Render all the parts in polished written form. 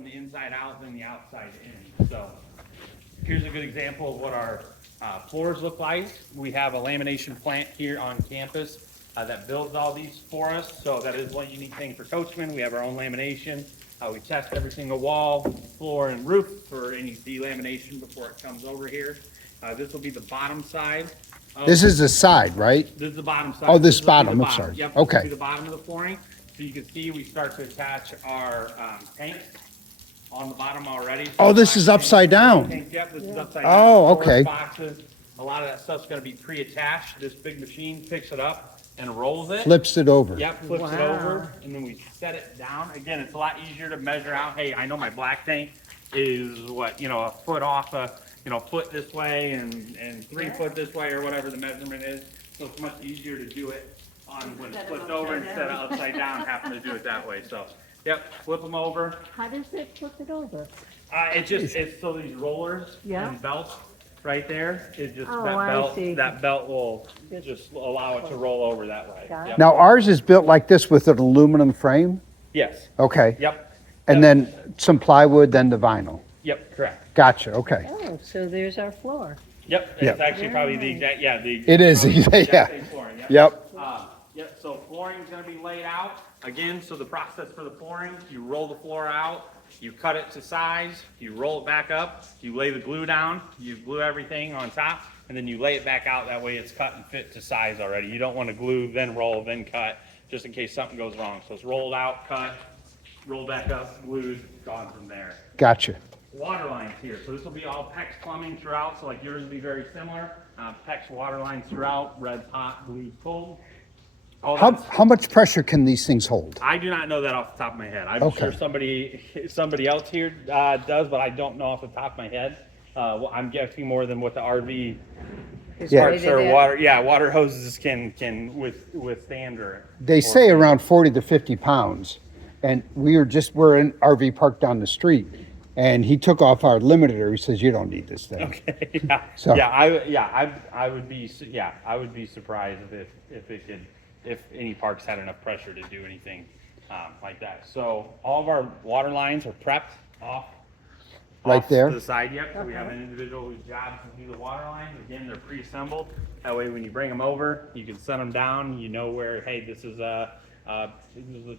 from the inside out than the outside in. So here's a good example of what our floors look like. We have a lamination plant here on campus that builds all these for us. So that is one unique thing for Coachman. We have our own lamination. We test every single wall, floor, and roof for any delamination before it comes over here. This will be the bottom side. This is the side, right? This is the bottom side. Oh, this will be bottom, the I'm sorry. Yep, Okay. this will be the bottom of the flooring. So you can see we start to attach our tanks on the bottom already. So Oh, this is upside down. Yep, this is upside down. Oh, Storage okay. boxes. A lot of that stuff's going to be pre-attached. This big machine picks it up and rolls it. Flips it over. Yep, flips it over, and then we set it down. Again, it's a lot easier to measure out. Hey, I know my black tank is what, a foot off, foot this way and 3 foot this way or whatever the measurement is. So it's much easier to do it on when it's flipped over instead of upside down, having to do it that way. So, yep, flip them over. How does it flip it over? It's so these rollers Yeah. and belts right there, it just, Oh, I see. that belt will just allow it to roll over that way. Got it. Yep. Now, ours is built like this with an aluminum frame? Yes, Okay. yep, And then some plywood, then the vinyl? yep, correct. Gotcha, okay. Oh, so there's our floor. Yep, Yep. it's actually probably the exact, It is, exact yeah. same flooring, yep. Yep, Yep, so flooring's gonna be laid out. Again, so the process for the flooring, you roll the floor out, you cut it to size, you roll it back up, you lay the glue down, you glue everything on top, and then you lay it back out. That way it's cut and fit to size already. You don't wanna glue, then roll, then cut, just in case something goes wrong. So it's rolled out, cut, roll back up, glued, gone from there. gotcha. Water lines here. So this will be all PEX plumbing throughout. So like yours will be very similar. PEX water lines throughout, red's hot, blue's cold. All that's- How much pressure can these things hold? I do not know that off the top of my head. I'm Okay. sure somebody else here does, but I don't know off the top of my head. Well, I'm guessing more than what the RV Yeah. parks or water hoses can withstand or. They say around 40 to 50 pounds. And we're in RV park down the street. And he took off our limiter. He says, you don't need this thing. Okay. Yeah. So- I would be surprised if any parks had enough pressure to do anything like that. So all of our water lines are prepped Right there? to the side. Yep. So we have an individual whose job is to do the water lines. Again, they're pre-assembled. That way, when you bring them over, you can set them down. You know where, hey, this is a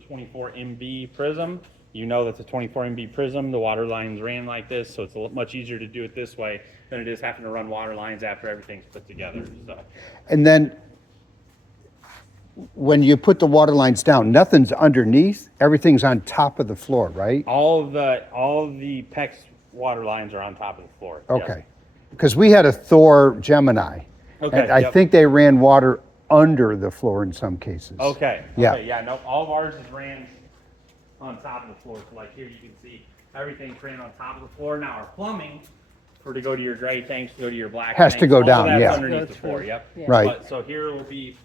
24 MB prism. You know that's a 24 MB prism. The water lines ran like this, so it's much easier to do it this way than it is having to run water lines after everything's put together. So. And then when you put the water lines down, nothing's underneath. Everything's on top of the floor, right? All of the PEX water lines are on top of the floor. yes. Okay. Because we had a Thor Gemini. Okay, And I yep. think they ran water under the floor in some cases. Okay. Yeah. Okay, yeah. No, all of ours is ran on top of the floor. So like here, you can see everything's ran on top of the floor. Now our plumbing, to go to your gray tanks, to go to your black Has to tanks, go all of down, that's yeah. underneath Go the floor. through. Yep. Yeah. Right. But, so here will be.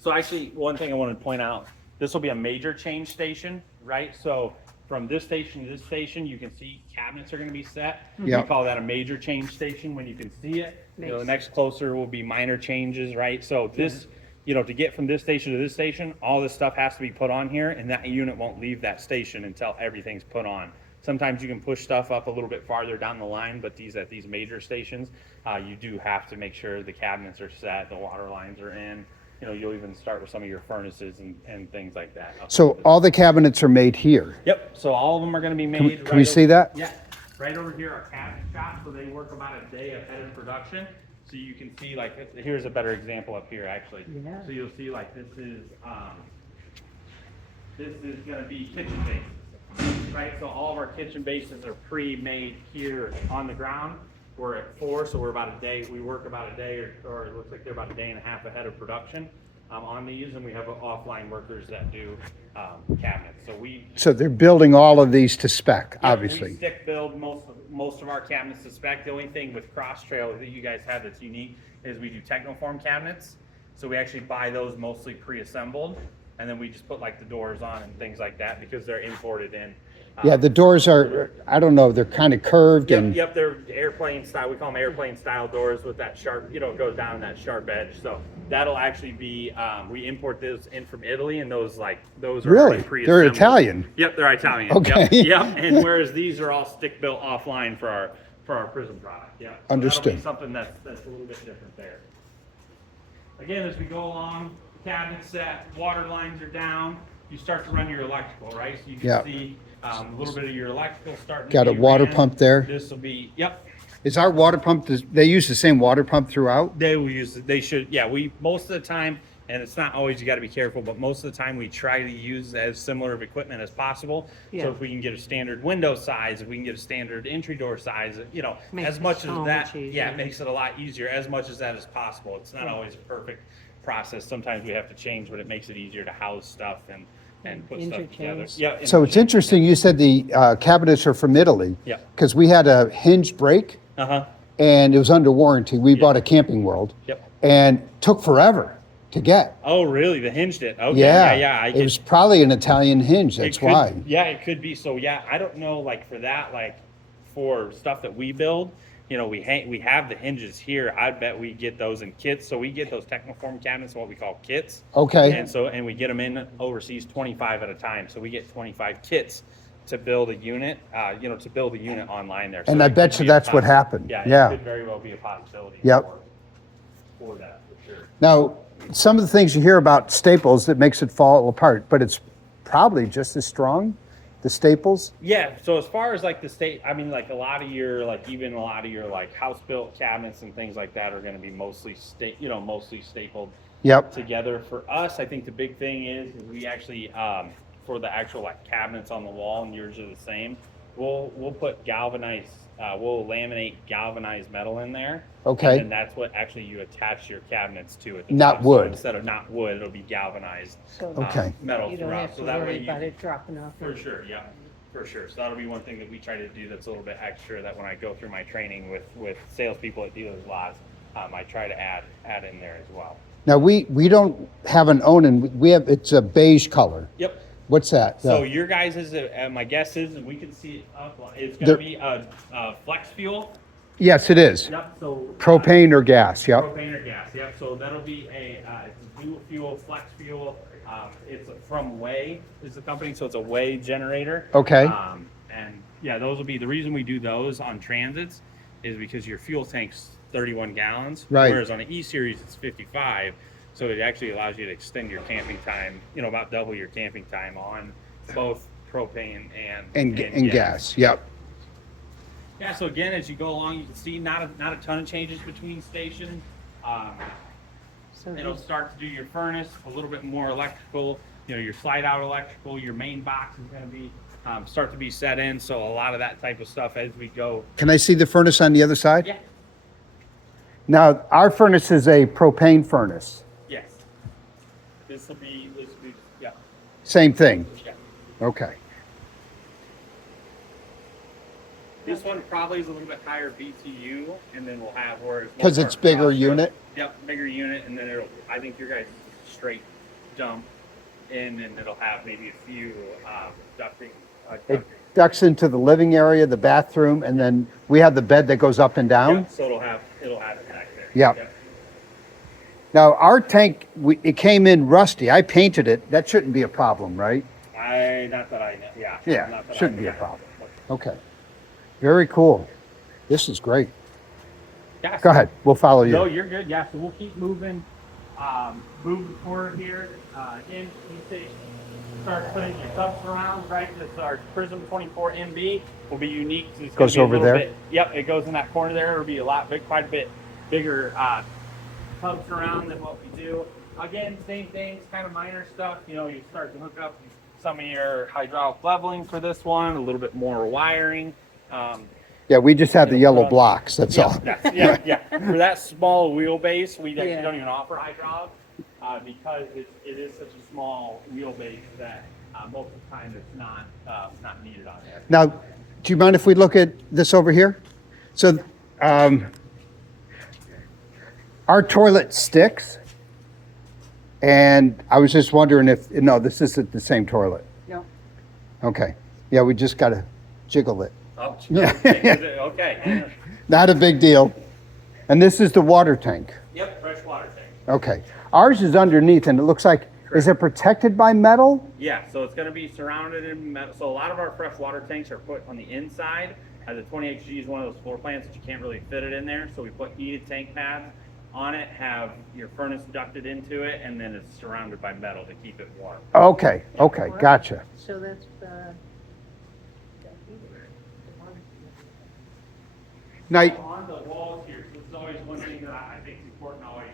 So actually, one thing I want to point out. This will be a major change station, right? So from this station to this station, you can see cabinets are going to be set. Yeah. We call that a major change station when you can see it. The Makes next closer will be minor changes, right? So this, to get from this station to this station, all this stuff has to be put on here, and that unit won't leave that station until everything's put on. Sometimes you can push stuff up a little bit farther down the line, but at these major stations, you do have to make sure the cabinets are set, the water lines are in. You'll even start with some of your furnaces and things like that. So all the cabinets are made here. Yep, so all of them are gonna be made. Can we see that? Yeah, right over here are cabinet shops, so they work about a day ahead of production. So you can see, like, here's a better example up here, actually. Yeah. So you'll see, like, this is gonna be kitchen bases, right? So all of our kitchen bases are pre-made here on the ground. We're at 4, so we're about a day. We work about a day, or it looks like they're about a day and a half ahead of production on these, and we have offline workers that do cabinets. So they're building all of these to spec, We obviously. stick build most of our cabinets to spec. The only thing with Cross Trail that you guys have that's unique is we do Technoform cabinets. So we actually buy those mostly pre-assembled, and then we just put like the doors on and things like that because they're imported in. Yeah, the doors are, I don't know, they're kind of curved Yep, and, yep, they're airplane style. We call them airplane style doors with that sharp, it goes down that sharp edge. So that'll actually be, we import those in from Italy, and those are Really? already They're pre-assembled. Italian? Yep, they're Italian. Okay. Yep, yep. And whereas these are all stick built offline for our Prism product. Yeah. So Understood. that'll be something that's a little bit different there. Again, as we go along, cabinet set, water lines are down. You start to run your electrical, right? So you can Yeah. see a little bit of your electrical starting. Got to a be water ran. pump there? This will be, yep. Is our water pump, they use the same water pump throughout? They will use it. They should. Yeah, we most of the time, and it's not always. You got to be careful, but most of the time we try to use as similar of equipment as possible. Yeah. So if we can get a standard window size, if we can get a standard entry door size, Makes as it much so as that, much easier. yeah, it makes it a lot easier. As much as that is possible. It's not always a perfect process. Sometimes we have to change, but it makes it easier to house stuff and put stuff together. Interchange. Yeah. So it's interesting, you said the cabinets are from Italy. Yeah. Because we had a hinge break Uh huh. and it was under warranty. We bought a Camping World. Yep. And took forever to get. Oh, really? The hinged it. Okay. Yeah. Yeah. It was probably an Italian hinge, that's It could- why. Yeah, it could be. So yeah, I don't know, like for that, like for stuff that we build, we have the hinges here. I bet we get those in kits. So we get those Technoform cabinets, what we call kits. Okay, And we get them in overseas 25 at a time. So we get 25 kits to build a unit, to build a unit online there. So and I it bet could you be a that's what possi- happened. Yeah, Yeah. it could very well be a possibility. Yep. For that, for sure. Now, some of the things you hear about staples that makes it fall apart, but it's probably just as strong, the staples. Yeah, so as far as like the state, I mean, like a lot of your house built cabinets and things like that are going to be mostly stapled Yep, together. For us, I think the big thing is we actually for the actual like cabinets on the wall, and yours are the same. We'll put galvanized, we'll laminate galvanized metal in there. Okay. And that's what actually you attach your cabinets to at the Not top. So wood. instead of not wood, it'll be galvanized So Okay. metal you don't throughout. have to So that way worry you about it dropping off. for sure, yeah, for sure. So that'll be one thing that we try to do that's a little bit extra. That when I go through my training with salespeople at dealers' lots, I try to add in there as well. now we don't have an Onan, we have, it's a beige color. Yep. What's that? So your guys is my guess is, and we can see it up. It's There- going to be a flex fuel. Yes, it is. Yep. So Propane or gas, yep. propane or gas. Yep. So that'll be it's a dual fuel flex fuel. It's from Way is the company, so it's a Way generator. Okay. And yeah, those will be the reason we do those on transits is because your fuel tank's 31 gallons, Right. whereas on an E series it's 55. So it actually allows you to extend your camping time, about double your camping time on both propane and gas, yep. Yeah, so again, as you go along, you can see not a ton of changes between stations. So It'll start to do your furnace, a little bit more electrical, your slide out electrical, your main box is going to be start to be set in. So a lot of that type of stuff as we go. Can I see the furnace on the other side? Yeah. Now, our furnace is a propane furnace. Yes. This will be, yeah. Same thing. Yeah. Okay. This one probably is a little bit higher BTU, and then we'll have where Because it's bigger unit? Yep, bigger unit, and then I think your guys straight dump in, and it'll have maybe a few ducting. It ducts into the living area, the bathroom, and then we have the bed that goes up and down. Yep, so it'll have it back there. Yep. Now, our tank, it came in rusty. I painted it. That shouldn't be a problem, right? Not that I know. Yeah. Yeah, not that I shouldn't be a know. problem. Okay. Very cool. This is great. Yeah, Go ahead. We'll follow No, you. you're good. Yeah, so we'll keep moving. Move forward here. Again, you start putting your tubs around, right? This our Prism 24 MB will be unique. So it's gonna Goes be a over little there? bit- yep, it goes in that corner there. It'll be quite a bit bigger tubs around than what we do. Again, same things, kind of minor stuff. You start to hook up some of your hydraulic leveling for this one, a little bit more wiring. Yeah, we just have the yellow run. blocks. That's all. Yeah. For that small wheelbase, we actually Yeah. don't even offer hydraulic because it is such a small wheelbase that most of the time it's not needed on there. Now, do you mind if we look at this over here? So, our toilet sticks, and I was just wondering if, no, this isn't the same toilet. No, Okay. Yeah, we just gotta jiggle it. Oh, Yeah. okay. Not a big deal. And this is the water tank. Yep, fresh water tank. Okay. Ours is underneath and it looks like, is it protected by metal? Yeah, so it's going to be surrounded in metal. So a lot of our fresh water tanks are put on the inside. The 20XG is one of those floor plans that you can't really fit it in there. So we put heated tank pads on it, have your furnace ducted into it, and then it's surrounded by metal to keep it warm. Okay, okay, gotcha. So that's, Now, On the walls here, this is always one thing that I think is important to always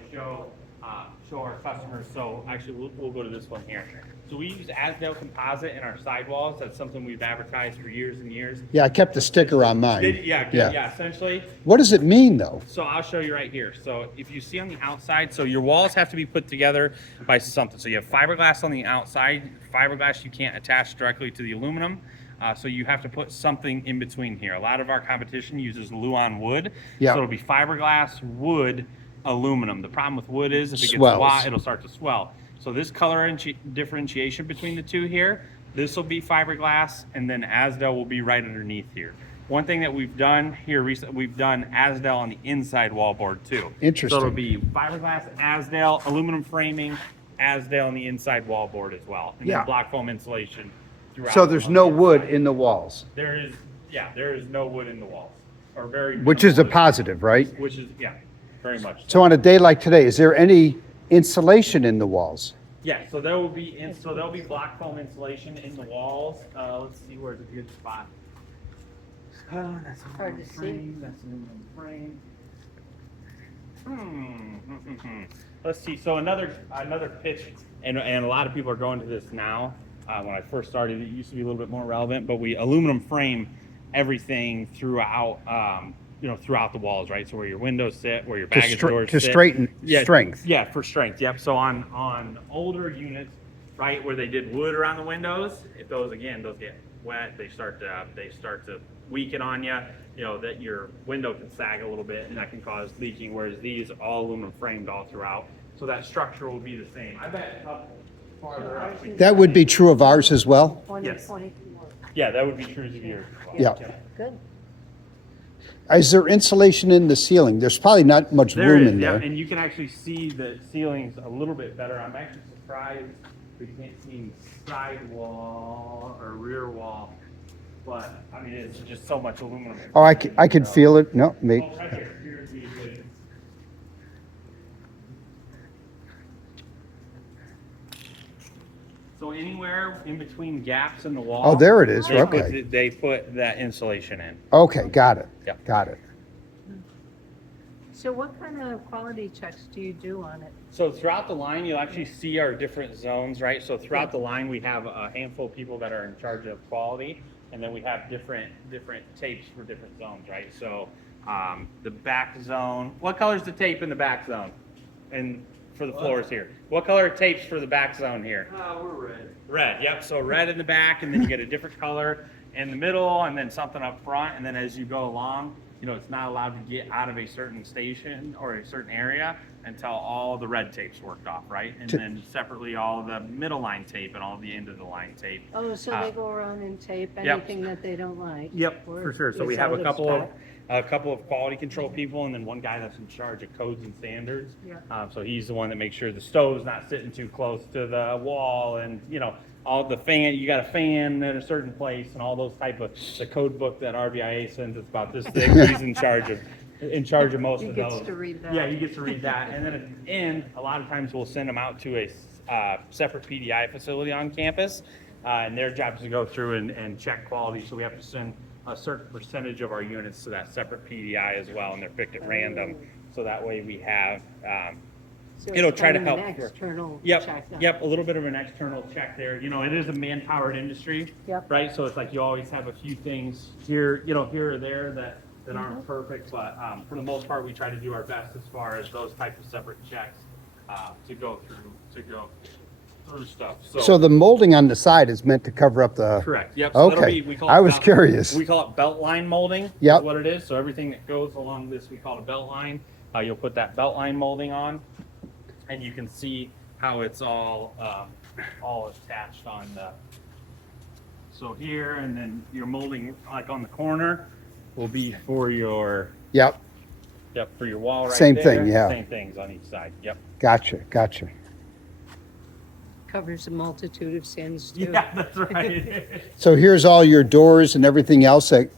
show our customers. So actually, we'll go to this one here. So we use Asdale composite in our sidewalls. That's something we've advertised for years and years. yeah, I kept the sticker on mine. Yeah, essentially. What does it mean though? So I'll show you right here. So if you see on the outside, so your walls have to be put together by something. So you have fiberglass on the outside. Fiberglass you can't attach directly to the aluminum. So you have to put something in between here. A lot of our competition uses Luan wood. Yeah. So it'll be fiberglass, wood, aluminum. The problem with wood is if it gets Swells. hot, it'll start to swell. So this color differentiation between the two here, this will be fiberglass, and then Asdale will be right underneath here. One thing that we've done here recently, we've done Asdale on the inside wallboard too. Interesting. So it'll be fiberglass, Asdale, aluminum framing, Asdale on the inside wallboard as well. And Yeah. then block foam insulation throughout. So there's on no the wood inside. in the walls, There is no wood in the walls, or very which is a minimal wood. positive, right? Which is, yeah, very much. So on a day like today, is there any insulation in the walls? Yeah, so there will be there'll be block foam insulation in the walls. Let's see where's a good spot. That's an Hard to aluminum see. frame. That's an aluminum frame. Let's see. So another pitch, and a lot of people are going to this now. When I first started, it used to be a little bit more relevant, but we aluminum frame everything throughout. Throughout the walls, right? So where your windows sit, where your baggage doors To sit. straighten Yeah, strength. Yeah, for strength. Yep. So on older units, right, where they did wood around the windows, if those get wet, they start to weaken on you. You know that your window can sag a little bit, and that can cause leaking. Whereas these all aluminum framed all throughout, so that structure will be the same. I bet a couple farther up. That would be true of ours as well? 2024. Yeah, that would be true of yours. as well. Yeah. Good. Is there insulation in the ceiling? There's probably not much There room is, in yeah, there. and you can actually see the ceilings a little bit better. I'm actually surprised we can't see side wall or rear wall, but I mean it's just so much aluminum. Oh, I could feel it. No, me. Oh, right here. Here's the good. So anywhere in between gaps in the wall. Oh, there it is. They Okay. they put that insulation in. Okay, got it. Yeah. Got it. So what kind of quality checks do you do on it? So throughout the line, you'll actually see our different zones, right? So throughout the line, we have a handful of people that are in charge of quality, and then we have different tapes for different zones, right? So the back zone, what color is the tape in the back zone? And for the floors here, what color are tapes for the back zone here? We're red. Red, yep. So red in the back, and then you get a different color in the middle, and then something up front, and then as you go along, it's not allowed to get out of a certain station or a certain area until all the red tape's worked off, right? And then separately all the middle line tape and all the end of the line tape. Oh, so they go around and tape Yep. anything that they don't like? Yep, or for sure. So we is have out a couple of spec? quality control people, and then one guy that's in charge of codes and standards. Yeah. So he's the one that makes sure the stove's not sitting too close to the wall, and all the fan. You got a fan at a certain place, and all those type of the code book that RVIA sends. It's about this thick. He's in charge of most He of gets those. to read that. Yeah, he gets to read that, and then at the end, a lot of times we'll send them out to a separate PDI facility on campus, and their job is to go through and check quality. So we have to send a certain percentage of our units to that separate PDI as well, and they're picked at random. So that way we have, So it'll it's try to kind of help. an external Yep, check. yep, a little bit of an external check there. It is a man-powered industry, Yep. right? So it's like you always have a few things here, here or there that aren't perfect, but for the most part, we try to do our best as far as those types of separate checks to go through stuff. So the molding on the side is meant to cover up the. Correct. Yep. So that'll Okay. we call I it was curious. We call it belt line molding. Yep. Is what it is. So everything that goes along this, we call it a belt line. You'll put that belt line molding on, and you can see how it's all attached on the. So here, and then your molding like on the corner will be for your, Yep, yep, for your wall right Same there. thing, yeah. Same things on each side. Yep. gotcha, gotcha. Covers a multitude of sins too. Yeah, that's right. So here's all your doors and everything else that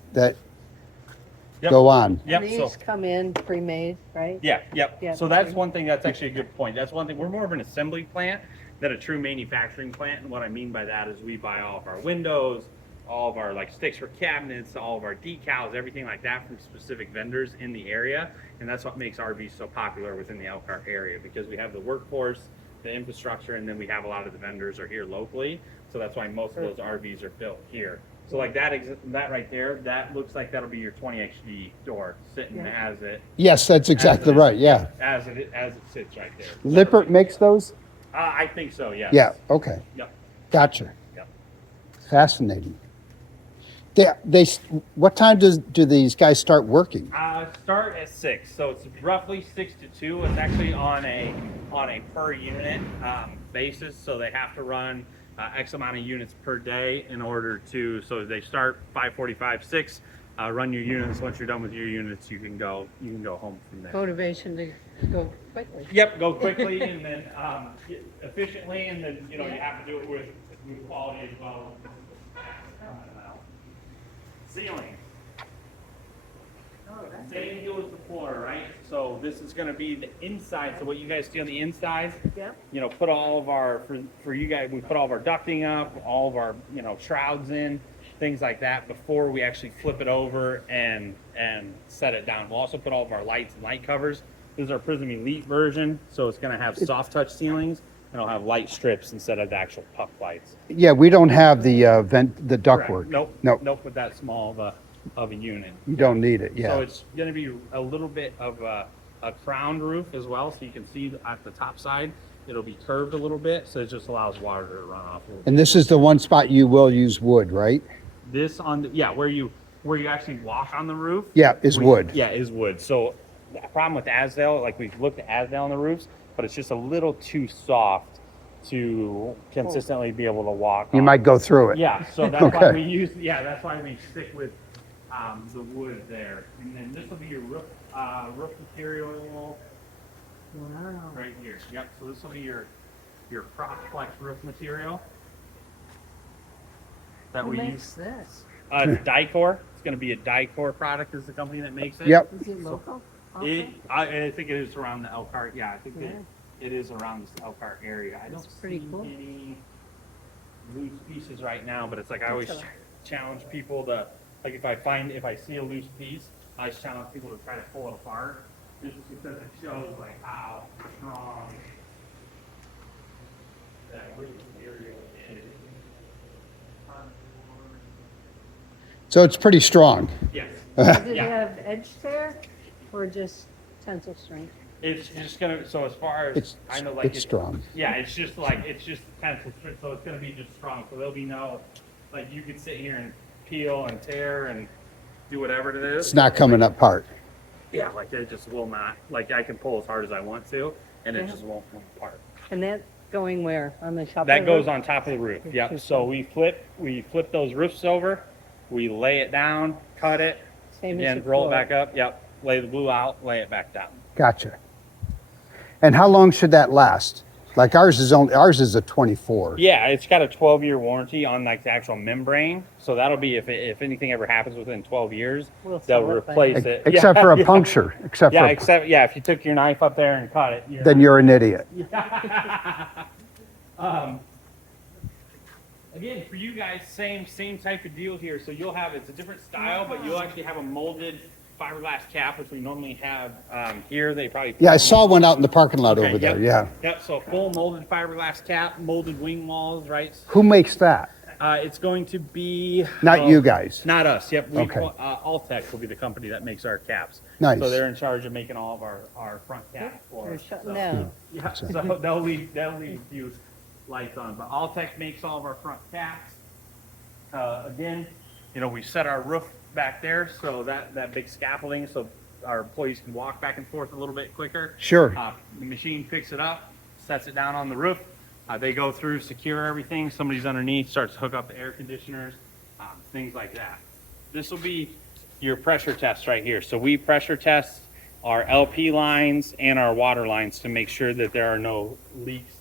Yep. go on. Yep. And So these come in pre-made, right? yeah, yep. Yeah, So that's okay. one thing. That's actually a good point. That's one thing. We're more of an assembly plant than a true manufacturing plant. And what I mean by that is we buy all of our windows, all of our like sticks for cabinets, all of our decals, everything like that from specific vendors in the area. And that's what makes RVs so popular within the Elkhart area, because we have the workforce, the infrastructure, and then we have a lot of the vendors are here locally. So that's why most of those RVs are built here. So like that right there, that looks like that'll be your 20 HD door sitting Yeah. as it Yes, that's exactly as it is. right, yeah. as it sits right there. Lippert makes those? I think so. Yes. Yeah, okay, Yep. gotcha. Yep. Fascinating. What time do these guys start working? Start at 6, so it's roughly 6 to 2. It's actually on a per unit basis, so they have to run X amount of units per day in order to. So they start 5:45, 6. Run your units. Once you're done with your units, you can go home from there. Motivation to go quickly. Yep, go quickly and then efficiently, and then you have to do it with quality as well. Ceiling. Same deal with the floor, right? So this is going to be the inside. So what you guys see on the inside, Yep. put all of our for you guys. We put all of our ducting up, all of our shrouds in, things like that before we actually flip it over and set it down. We'll also put all of our lights and light covers. This is our Prism Elite version, so it's going to have soft touch ceilings, and it'll have light strips instead of the actual puck lights. Yeah, we don't have the the Correct. ductwork. Nope. With that small of a unit. You don't need it, So yeah. it's going to be a little bit of a crowned roof as well, so you can see at the top side it'll be curved a little bit, so it just allows water to run off a little bit. And this is the one spot you will use wood, right? This on where you actually walk on the roof. Yeah, is wood. Yeah, is wood. So the problem with Asdale, like we've looked at Asdale on the roofs, but it's just a little too soft to consistently be able to walk You on. might go through it. Yeah, so that's why Okay. we use. Yeah, that's why we stick with the wood there. And then this will be your roof material Wow. right here. Yep. So this will be your Crossflex roof material that Who we makes use. this? It's Dicor. It's going to be a Dicor product. Is the company that makes it. Yep. Is it local? I think it is around the Elkhart. Yeah, I think Yeah. it is around this Elkhart area. I That's don't pretty see cool. any loose pieces right now, but it's like I always challenge people to, like if I see a loose piece, I always challenge people to try to pull it apart, just because it shows like how strong that roof material is. So it's pretty strong. Yes. Does it Yeah. have edge tear or just tensile strength? It's just gonna. So as far as It's I know, like it's strong. Yeah, it's just tensile strength, so it's gonna be just strong. So there'll be no, like you could sit here and peel and tear and do whatever it is. It's not coming apart. Yeah, like it just will not. Like I can pull as hard as I want to, and it Yeah. just won't come apart. And that going where? On the top That of the goes roof? on top of the roof. Yep. So we flip those roofs over, we lay it down, cut it, Same as again the roll it floor. back up. Yep. Lay the glue out, lay it back down. Gotcha. And how long should that last? Like ours is a 24. Yeah, it's got a 12-year warranty on like the actual membrane, so that'll be if anything ever happens within 12 years, We'll they'll sell it by replace then. it. Except Yeah, for a yeah. puncture. Yeah, if you took your knife up there and cut it, then you're an idiot. Again, for you guys, same type of deal here. So you'll have, it's a different style, but you'll actually have a molded fiberglass cap, which we normally have here. They probably Yeah, I saw one out in the parking lot Okay, over there. yep. Yeah. Yep. So full molded fiberglass cap, molded wing walls, right? Who makes that? It's going to be Not you guys. Not us. Yep. Okay. Alltech will be the company that makes our caps. Nice. So they're in charge of making all of our front caps for They're us. shutting So- down. Yeah. So they'll leave a few lights on, but Alltech makes all of our front caps. Again, we set our roof back there, so that big scaffolding, so our employees can walk back and forth a little bit quicker. Sure. The machine picks it up, sets it down on the roof. They go through, secure everything. Somebody's underneath, starts to hook up the air conditioners. things like that. This will be your pressure test right here. So we pressure test our LP lines and our water lines to make sure that there are no leaks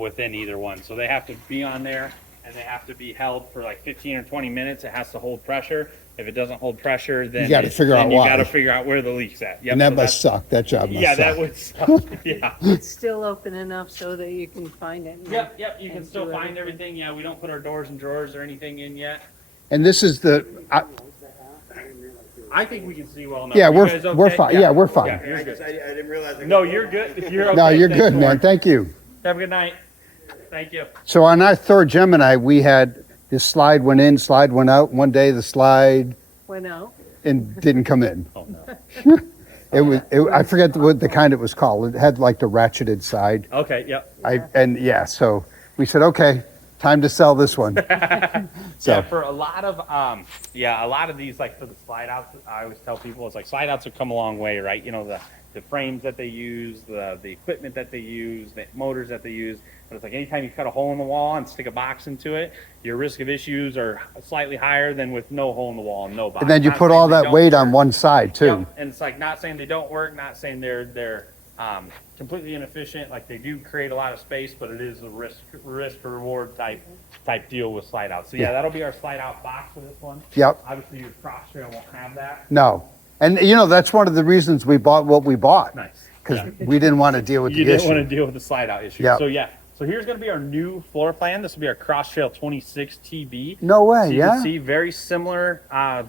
within either one. So they have to be on there and they have to be held for like 15 or 20 minutes. It has to hold pressure. If it doesn't hold pressure, then You gotta figure out you why. got to figure out where the leak's at. Yep, And that so must suck. That job must yeah, suck. that would suck. Yeah. It's still open enough so that you can find it. Yep, yep, you can And still do find everything. everything. Yeah, we don't put our doors and drawers or anything in yet. And this is I think we can see well enough. yeah, You guys we're okay? fine. Yeah, we're fine. Yeah, you're I good. didn't realize. No, you're good. You're okay. No, you're Thanks, good, man. Warren. Thank you. Have a good night. Thank you. So on our Thor Gemini, we had this slide went in, slide went out. One day the slide Went out. and didn't come in. Oh, no. I forget what the kind it was called. It had like the ratcheted side. Okay, yep. So we said, okay, time to sell this one. So Yeah, for a lot of these, like for the slide outs, I always tell people it's like slide outs have come a long way, right? You know, the frames that they use, the equipment that they use, the motors that they use. But it's like anytime you cut a hole in the wall and stick a box into it, your risk of issues are slightly higher than with no hole in the wall and no box. and then you Not put saying all they that don't weight on work. one side too. Yep, and it's like not saying they don't work, not saying they're completely inefficient. Like they do create a lot of space, but it is a risk reward type deal with slide out. So yeah, that'll be our slide out box for this one. Yep. Obviously your cross trail won't have that. No. And that's one of the reasons we bought what we bought. Nice. Because we didn't want to deal with You the didn't issue. want to deal with the slide out issue. Yep. So yeah. So here's going to be our new floor plan. This will be our Cross Trail 26 TB. No way, So you yeah? can see very similar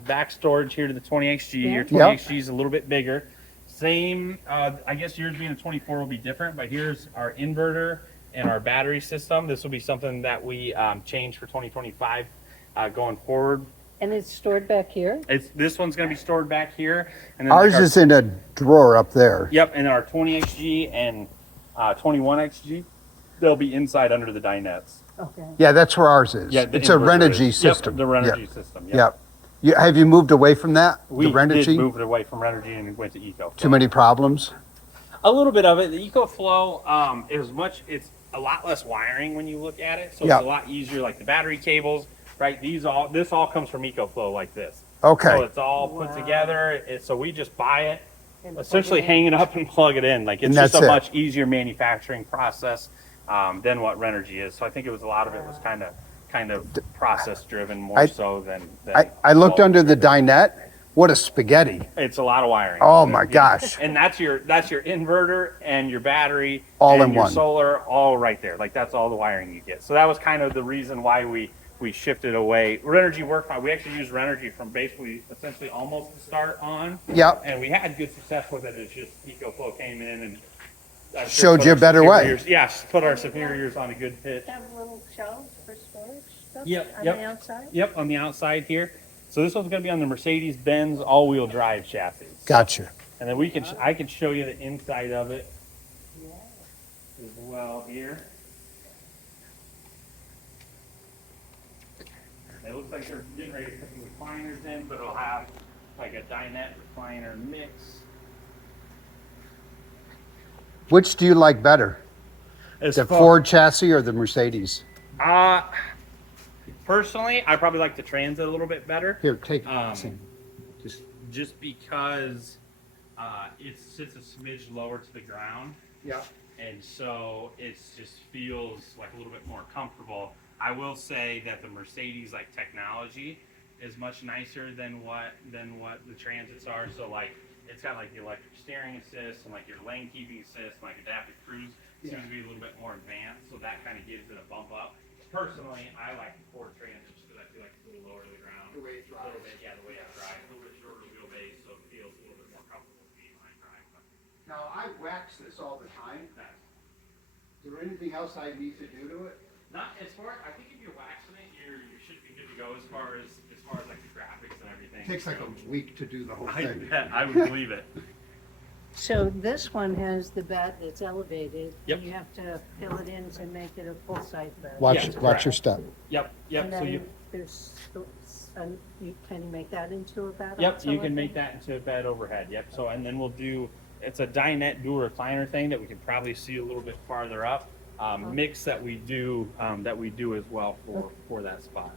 back storage here to the 20XG. Yeah. Your Yep. 20XG is a little bit bigger. Same, I guess yours being a 24 will be different, but here's our inverter and our battery system. This will be something that we change for 2025 going forward. And it's stored back here? This one's going to be stored back here. And then Ours like our- is in a drawer up there. Yep, and our 20XG and 21XG, they'll be inside under the dinettes. Okay. Yeah, that's where ours is. Yeah, the It's a inverter Renogy is. Yep, system. the Renogy system. Yep. Yep. Have you moved away from that? We the Renogy? did move it away from Renogy and went to Eco. Too many problems? A little bit of it. The EcoFlow it's a lot less wiring when you look at it, so Yeah. it's a lot easier. Like the battery cables, right? This all comes from EcoFlow like this. Okay. So it's all put Wow. together. So we just buy it, And essentially plug it in. hang it up and plug it in. Like And it's just that's a it. much easier manufacturing process than what Renogy is. So I think a lot of it was kind of process driven more I- so than. I looked quality under the driven. dinette. What a spaghetti. It's a lot of wiring. Oh my Yeah. gosh. And that's your inverter and your battery All and in your one. solar all right there. Like that's all the wiring you get. So that was kind of the reason why we shifted away. Renogy worked fine. We actually used Renogy from basically essentially almost the start on, Yep. and we had good success with it. It's just EcoFlow came in and I'm sure Showed put you our a better way. superiors- Yeah, put our superiors on a good pitch. Have little shelves for storage stuff Yep, on yep. the outside? Yep, on the outside here. So this one's going to be on the Mercedes-Benz all-wheel drive chassis. Gotcha. And then I can show you the inside of it as well here. It looks like they're getting ready to put some recliners in, but it'll have like a dinette recliner mix. Which do you like better? As The far- Ford chassis or the Mercedes? Personally, I probably like the Transit a little bit better. Here, take it. Just because it sits a smidge lower to the ground. Yeah. And so it just feels like a little bit more comfortable. I will say that the Mercedes technology is much nicer than what the Transits are. So it's got the electric steering assist and your lane keeping assist and adaptive cruise seems to be a little bit more advanced. So that kind of gives it a bump up. Personally, I like the Ford Transit just because I feel like it's a little lower to the ground. The way it drives. A little bit, yeah, the way it drives. A little bit shorter wheelbase, so it feels a little bit more comfortable to me when I drive. Now, I wax this all the time. Nice. Is there anything else I need to do to it? Not as far. I think if you're waxing it, you should be good to go as far as the graphics and everything. It takes like a week to do the whole I thing. bet. I would believe it. So this one has the bed that's elevated. Yep. And you have to fill it in to make it a full-size bed. Watch, Yeah, watch your correct. step. Yep. Yep. And So then you. there's, can you make that into a bed? Yep. also, You I can make think? that into a bed overhead. Yep. So and then we'll do. It's a dinette dual recliner thing that we can probably see a little bit farther up. Mix that we do as well for that spot.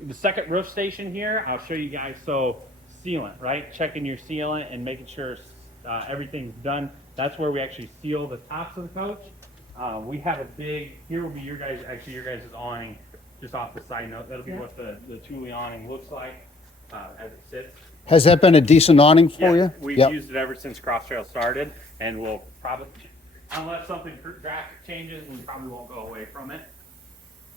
the second roof station here, I'll show you guys. So sealant, right? Checking your sealant and making sure everything's done. That's where we actually seal the tops of the coach. We have a big, here will be your guys' awning, just off the side note. That'll be what the Thule awning looks like as it sits. Has that been a decent awning for you? We've Yep. used it ever since Cross Trail started, and we'll probably, unless something drastic changes, we probably won't go away from it.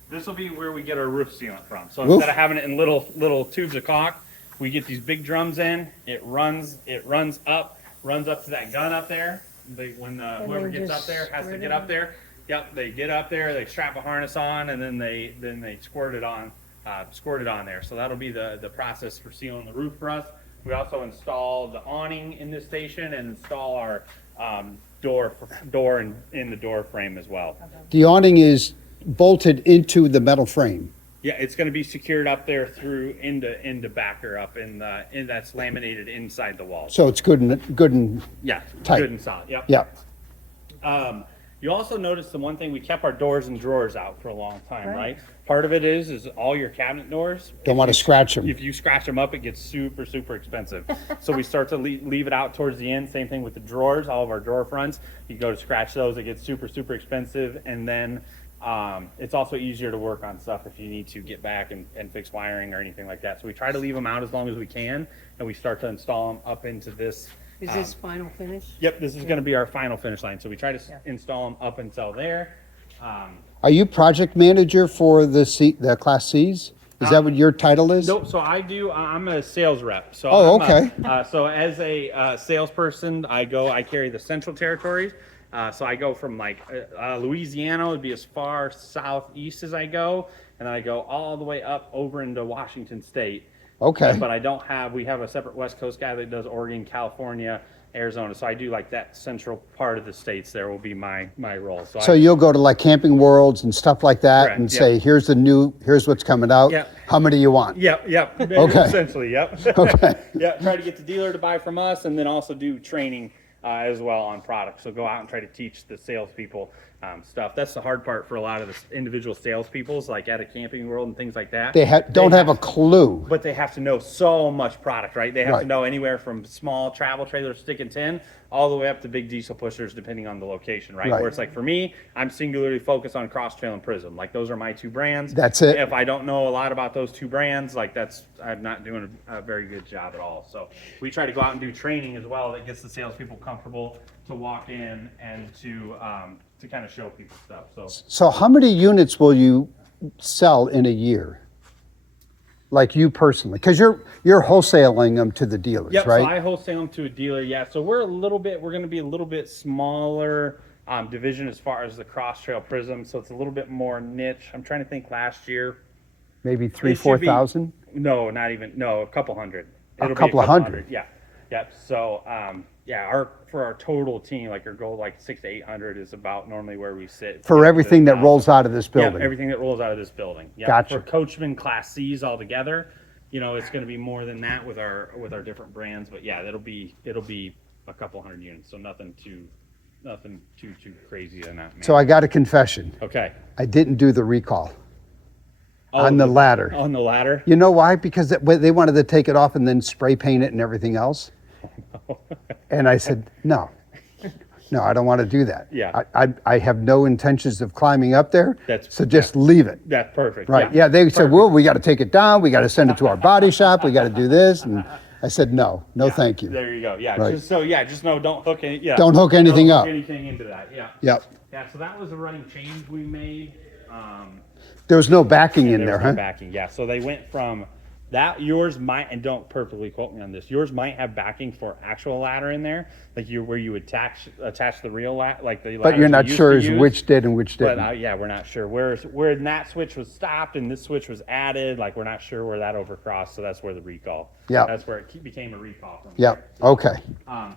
This will be where we get our roof sealant from. So Oof. instead of having it in little tubes of caulk, we get these big drums in. It runs up to that gun up there. Whoever then gets just up there has to squirt get it up there. Yep, they get up there, they strap a harness on, and then they squirt it on there. So that'll be the process for sealing the roof for us. We also install the awning in this station and install our door in the door frame as well. The awning is bolted into the metal frame. Yeah, it's going to be secured up there through into backer up in that's laminated inside the wall. So it's good and Yeah, tight. good and solid. Yep. yeah. You also notice the one thing, we kept our doors and drawers out for a long time, Right. right? Part of it is all your cabinet doors. Don't want to scratch them. If you scratch them up, it gets super, super expensive. So we start to leave it out towards the end. Same thing with the drawers, all of our drawer fronts. You go to scratch those, it gets super, super expensive. And then it's also easier to work on stuff if you need to get back and fix wiring or anything like that. So we try to leave them out as long as we can, and we start to install them up into this. Is this final finish? Yep, this is going to be our final finish line. So we try to install them up until there. Are you project manager for the Class Cs? Is that what your title is? Nope. So I'm a sales rep. So Oh, I'm okay. So as a salesperson, I carry the Central Territories. So I go from like Louisiana would be as far southeast as I go, and then I go all the way up over into Washington State. Okay. But we have a separate West Coast guy that does Oregon, California, Arizona. So I do like that central part of the states. There will be my role. So you'll go to like Camping Worlds and stuff like that Correct, and yep. say, here's what's coming out. Yep. How many you want? Yep. Okay. Essentially, yep. Okay. Yeah, try to get the dealer to buy from us, and then also do training as well on products. So go out and try to teach the salespeople stuff. That's the hard part for a lot of the individual salespeoples, like at a Camping World and things like that. They don't have a clue. But they have to know so much product, right? They have to Right. know anywhere from small travel trailers, stick and tin, all the way up to big diesel pushers, depending on the location, right? Right. Where it's like, for me, I'm singularly focused on Cross Trail and Prism. Like, those are my two brands. That's it. If I don't know a lot about those two brands, like, I'm not doing a very good job at all. So we try to go out and do training as well that gets the salespeople comfortable to walk in and to kind of show people stuff. So how many units will you sell in a year? Like you personally, because you're wholesaling them to the dealers, Yep, right? so I wholesale them to a dealer, yeah. So we're going to be a little bit smaller division as far as the Cross Trail Prism. So it's a little bit more niche. I'm trying to think last year. Maybe It 3,000, should be- 4,000? No, not even, no, a couple hundred. A It'll be couple of hundred. Yeah. Yep. So, for our total team, like our goal, like 600 to 800 is about normally where we sit. For everything that rolls out of this building? Yeah, everything that rolls out of this building. Yep. Gotcha. For Coachman Class Cs altogether, it's going to be more than that with our different brands. But yeah, it'll be a couple hundred units. So nothing too crazy than that. Man. So I got a confession. Okay. I didn't do the recall Oh, on the ladder. On the ladder. You know why? Because they wanted to take it off and then spray paint it and everything else. And I said, no, I don't want to do that. Yeah. I have no intentions of climbing up there. So just leave it. That's perfect. Right. Yeah. They said, well, we got to take it down. We got to send it to our body shop. We got to do this. And I said, no, thank you. There you go. Yeah. Right. Just know, don't hook any. Yeah. Don't hook anything don't up. Hook anything into that. Yeah. Yep. Yeah. So that was a running change we made. There was no backing in There there, was no huh? backing. Yeah. So they went from that. Yours might, and don't perfectly quote me on this. Yours might have backing for actual ladder in there, like where you attach the real ladder, like the. But you're not sure as use. which did and which But didn't. yeah, we're not sure where that switch was stopped and this switch was added. Like, we're not sure where that overcrossed, so that's where the recall. Yeah. That's where it became a recall. From Yep. Okay.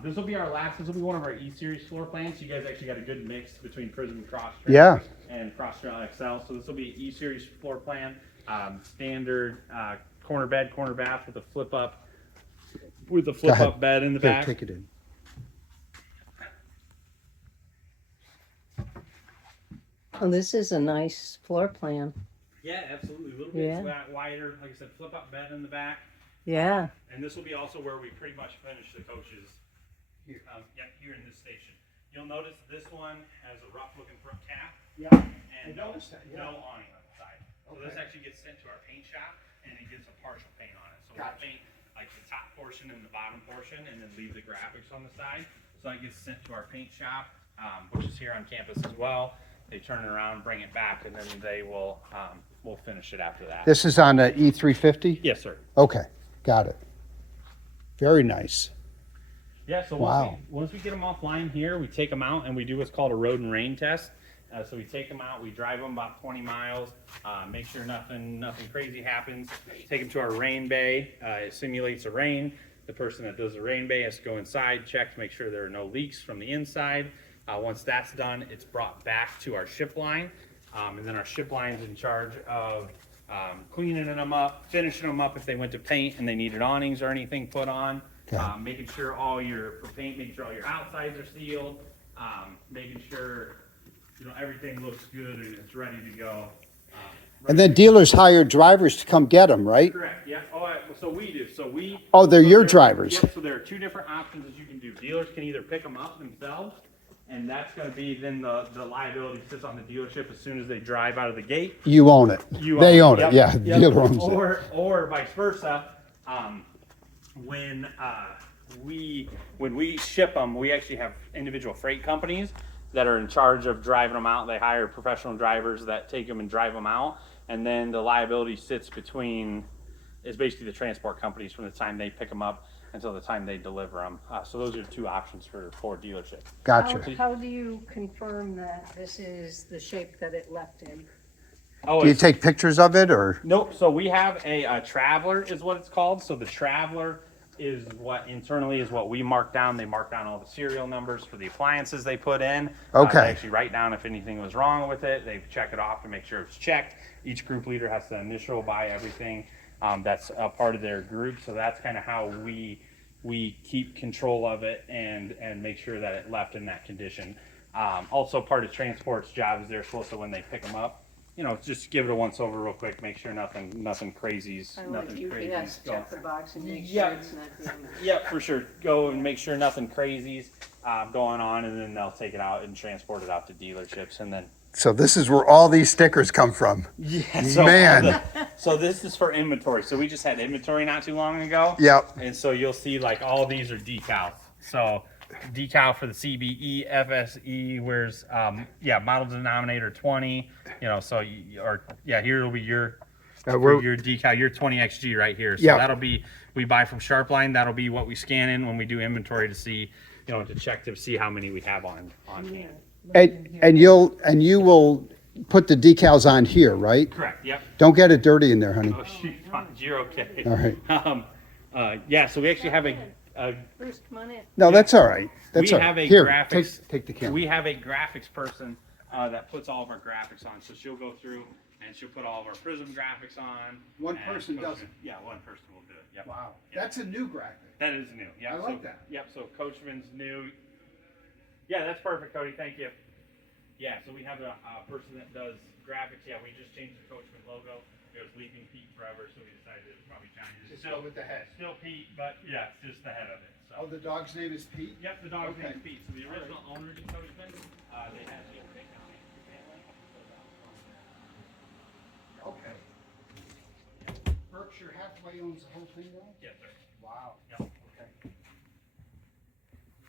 This will be This will be one of our E-Series floor plans. You guys actually got a good mix between Prism and Cross Trail. Yeah. And Cross Trail XL. So this will be an E-Series floor plan. Standard corner bed, corner bath with a flip up bed in the Here, back. take it in. Oh, this is a nice floor plan. Yeah, absolutely. A little bit Yeah. wider. Like I said, flip up bed in the back. Yeah. And this will be also where we pretty much finish the coaches. Here. Here in this station. You'll notice this one has a rough looking front cap. Yeah. And I noticed that, yeah. no awning on the side. So this Okay. actually gets sent to our paint shop and it gets a partial paint on it. So Gotcha. we'll paint like the top portion and the bottom portion and then leave the graphics on the side. So that gets sent to our paint shop, which is here on campus as well. They turn it around, bring it back, and then they will we'll finish it after that. This is on the E350? Yes, sir. Okay, got it. Very nice. Yeah, so Wow. once we get them offline here, we take them out and we do what's called a road and rain test. So we take them out, we drive them about 20 miles, make sure nothing crazy happens. Take them to our rain bay. It simulates a rain. The person that does the rain bay has to go inside, check to make sure there are no leaks from the inside. Once that's done, it's brought back to our ship line. And then our ship line's in charge of cleaning them up, finishing them up if they went to paint and they needed awnings or anything put on. Okay. Making sure for paint, making sure all your outsides are sealed, making sure everything looks good and it's ready to go. And then dealers hire drivers to come get them, right? Correct. Yeah. Oh, so we do. Oh, they're so your there- drivers. Yep. So there are two different options that you can do. Dealers can either pick them up themselves, and that's going to be then the liability sits on the dealership as soon as they drive out of the gate. You own it. They own it, yeah. Yep. Dealer owns it. Or vice versa. When we ship them, we actually have individual freight companies that are in charge of driving them out. They hire professional drivers that take them and drive them out, and then the liability sits is basically the transport companies from the time they pick them up until the time they deliver them. So those are the two options for dealership. Gotcha. How do you confirm that this is the shape that it left in? Oh, Do you take pictures of it or? Nope. So we have a Traveler is what it's called. So the Traveler is what internally is what we mark down. They mark down all the serial numbers for the appliances they put in. Okay. They actually write down if anything was wrong with it. They check it off to make sure it's checked. Each group leader has to initial by everything that's a part of their group. So that's kind of how we keep control of it and make sure that it left in that condition. Also part of transport's job is they're supposed to, when they pick them up, just give it a once over real quick, make sure nothing crazy's, I like nothing crazy's UPS, going. check the box and make Yeah. sure it's not damaged. Yep, for sure. Go and make sure nothing crazy's going on, and then they'll take it out and transport it out to dealerships, and then So this is where all these stickers come from. so Man. So this is for inventory. So we just had inventory not too long ago. Yep. And so you'll see like all these are decals. So decal for the CBE, FSE, where's model denominator 20. Here will be your decal, your 20XG right here. So Yeah. that'll be, we buy from Sharpline. That'll be what we scan in when we do inventory to see, to check to see how many we have on hand. And you will put the decals on here, right? Correct. Yep. Don't get it dirty in there, honey. Oh shoot, you're okay. All right. So we actually have a Bruce, come on in. No, that's all right. That's we all have right. a Here, graphics. take the camera. We have a graphics person that puts all of our graphics on. So she'll go through and she'll put all of our Prism graphics on. One and person Coachman- does it? Yeah, one person will do it. Yep. Wow, Yep. that's a new graphic. That is new. Yep. I like that. Yep. So Coachman's new. Yeah, that's perfect, Cody. Thank you. Yeah. So we have a person that does graphics. Yeah, we just changed the Coachman logo. It was Leaping Pete forever, so we decided it was probably Johnny. Just go with the head. Still Pete, but yeah, it's just the head of it. So. Oh, the dog's name is Pete? Yep, the dog's Okay. name is Pete. So the original owners of Coachman, they had to take down the family. Okay. Berkshire Hathaway owns the whole thing now? Yes, sir. Wow. Yep. Okay.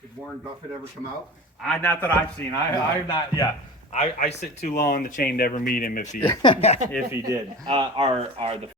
Did Warren Buffett ever come out? Not that I've seen. I'm not. Yeah, I sit too low on the chain to ever meet him if he if he did. The